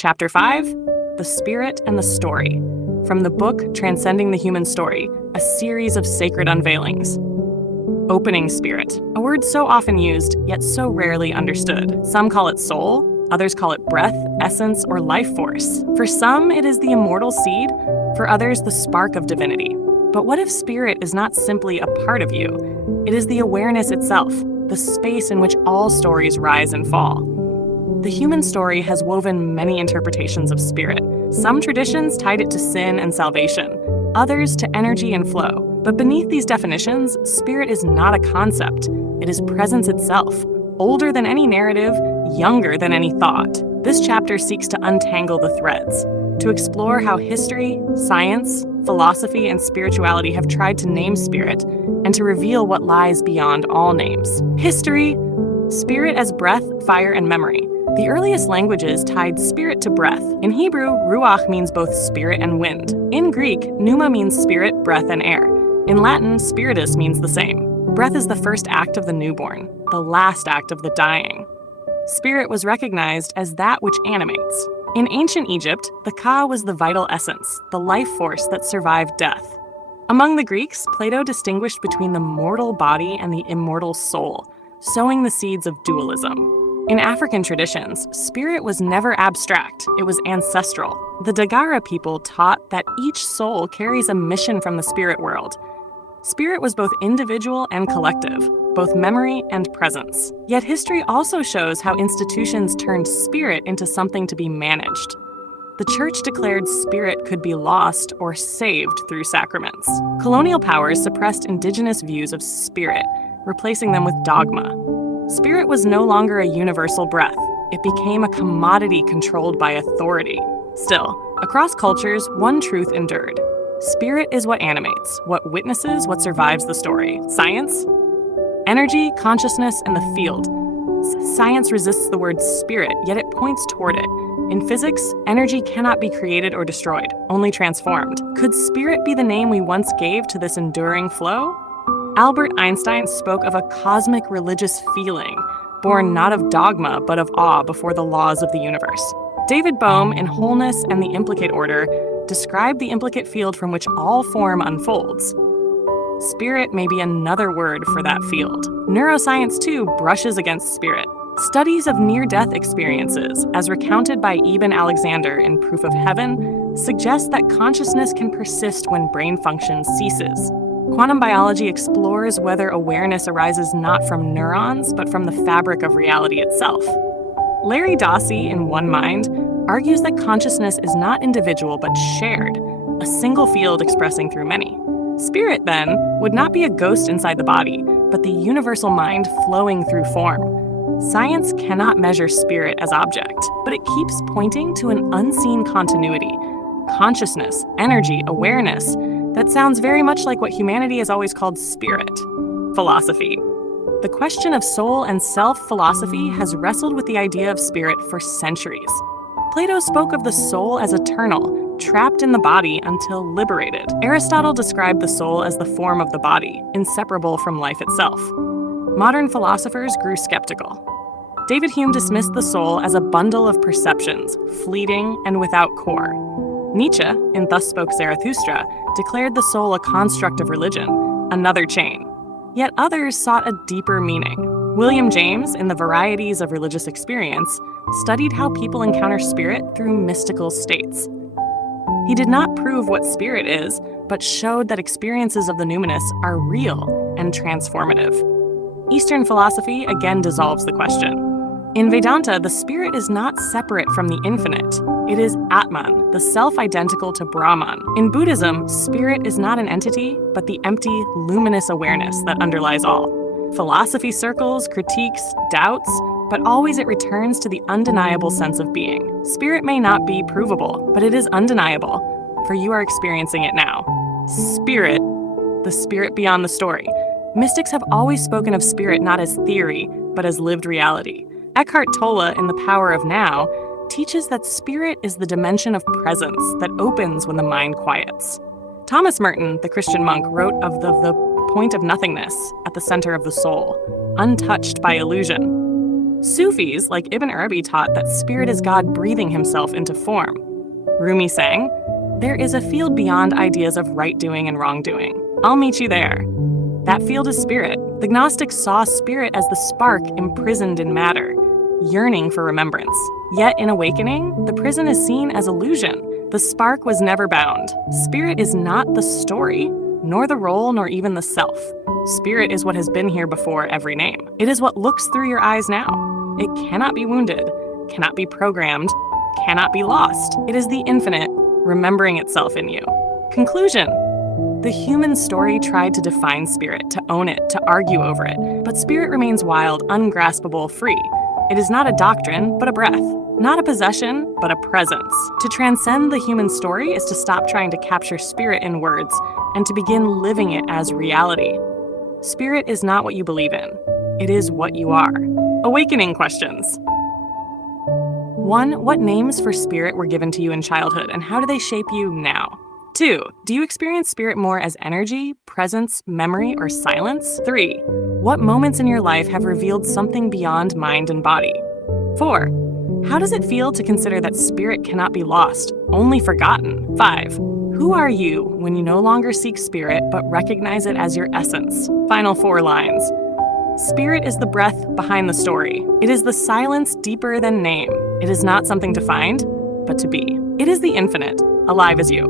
Chapter 5, The Spirit and the Story. From the book Transcending the Human Story, a series of sacred unveilings. Opening spirit, a word so often used, yet so rarely understood. Some call it soul, others call it breath, essence, or life force. For some, it is the immortal seed, for others, the spark of divinity. But what if spirit is not simply a part of you? It is the awareness itself, the space in which all stories rise and fall. The human story has woven many interpretations of spirit. Some traditions tied it to sin and salvation, others to energy and flow. But beneath these definitions, spirit is not a concept. It is presence itself, older than any narrative, younger than any thought. This chapter seeks to untangle the threads, to explore how history, science, philosophy, and spirituality have tried to name spirit, and to reveal what lies beyond all names. History, spirit as breath, fire, and memory. The earliest languages tied spirit to breath. In Hebrew, ruach means both spirit and wind. In Greek, pneuma means spirit, breath, and air. In Latin, spiritus means the same. Breath is the first act of the newborn, the last act of the dying. Spirit was recognized as that which animates. In ancient Egypt, the ka was the vital essence, the life force that survived death. Among the Greeks, Plato distinguished between the mortal body and the immortal soul, sowing the seeds of dualism. In African traditions, spirit was never abstract, it was ancestral. The Dagara people taught that each soul carries a mission from the spirit world. Spirit was both individual and collective, both memory and presence. Yet history also shows how institutions turned spirit into something to be managed. The church declared spirit could be lost or saved through sacraments. Colonial powers suppressed indigenous views of spirit, replacing them with dogma. Spirit was no longer a universal breath. It became a commodity controlled by authority. Still, across cultures, one truth endured. Spirit is what animates, what witnesses, what survives the story. Science? Energy, consciousness, and the field. Science resists the word spirit, yet it points toward it. In physics, energy cannot be created or destroyed, only transformed. Could spirit be the name we once gave to this enduring flow? Albert Einstein spoke of a cosmic religious feeling, born not of dogma but of awe before the laws of the universe. David Bohm, in Wholeness and the Implicate Order, described the implicate field from which all form unfolds. Spirit may be another word for that field. Neuroscience, too, brushes against spirit. Studies of near-death experiences, as recounted by Eben Alexander in Proof of Heaven, suggest that consciousness can persist when brain function ceases. Quantum biology explores whether awareness arises not from neurons, but from the fabric of reality itself. Larry Dossey, in One Mind, argues that consciousness is not individual but shared, a single field expressing through many. Spirit, then, would not be a ghost inside the body, but the universal mind flowing through form. Science cannot measure spirit as object, but it keeps pointing to an unseen continuity, consciousness, energy, awareness, that sounds very much like what humanity has always called spirit. Philosophy. The question of soul and self-philosophy has wrestled with the idea of spirit for centuries. Plato spoke of the soul as eternal, trapped in the body until liberated. Aristotle described the soul as the form of the body, inseparable from life itself. Modern philosophers grew skeptical. David Hume dismissed the soul as a bundle of perceptions, fleeting and without core. Nietzsche, in Thus Spoke Zarathustra, declared the soul a construct of religion, another chain. Yet others sought a deeper meaning. William James, in The Varieties of Religious Experience, studied how people encounter spirit through mystical states. He did not prove what spirit is, but showed that experiences of the numinous are real and transformative. Eastern philosophy again dissolves the question. In Vedanta, the spirit is not separate from the infinite. It is Atman, the self-identical to Brahman. In Buddhism, spirit is not an entity, but the empty, luminous awareness that underlies all. Philosophy circles, critiques, doubts, but always it returns to the undeniable sense of being. Spirit may not be provable, but it is undeniable, for you are experiencing it now. Spirit, the spirit beyond the story. Mystics have always spoken of spirit not as theory, but as lived reality. Eckhart Tolle, in The Power of Now, teaches that spirit is the dimension of presence that opens when the mind quiets. Thomas Merton, the Christian monk, wrote of the point of nothingness at the center of the soul, untouched by illusion. Sufis like Ibn Arabi taught that spirit is God breathing himself into form. Rumi sang, "There is a field beyond ideas of right doing and wrongdoing. I'll meet you there." That field is spirit. The Gnostics saw spirit as the spark imprisoned in matter, yearning for remembrance. Yet in awakening, the prison is seen as illusion. The spark was never bound. Spirit is not the story, nor the role, nor even the self. Spirit is what has been here before every name. It is what looks through your eyes now. It cannot be wounded, cannot be programmed, cannot be lost. It is the infinite, remembering itself in you. Conclusion. The human story tried to define spirit, to own it, to argue over it, but spirit remains wild, ungraspable, free. It is not a doctrine, but a breath. Not a possession, but a presence. To transcend the human story is to stop trying to capture spirit in words and to begin living it as reality. Spirit is not what you believe in. It is what you are. Awakening questions. 1. What names for spirit were given to you in childhood, and how do they shape you now? 2. Do you experience spirit more as energy, presence, memory, or silence? 3. What moments in your life have revealed something beyond mind and body? 4. How does it feel to consider that spirit cannot be lost, only forgotten? 5. Who are you when you no longer seek spirit but recognize it as your essence? Final 4 lines. Spirit is the breath behind the story. It is the silence deeper than name. It is not something to find, but to be. It is the infinite, alive as you.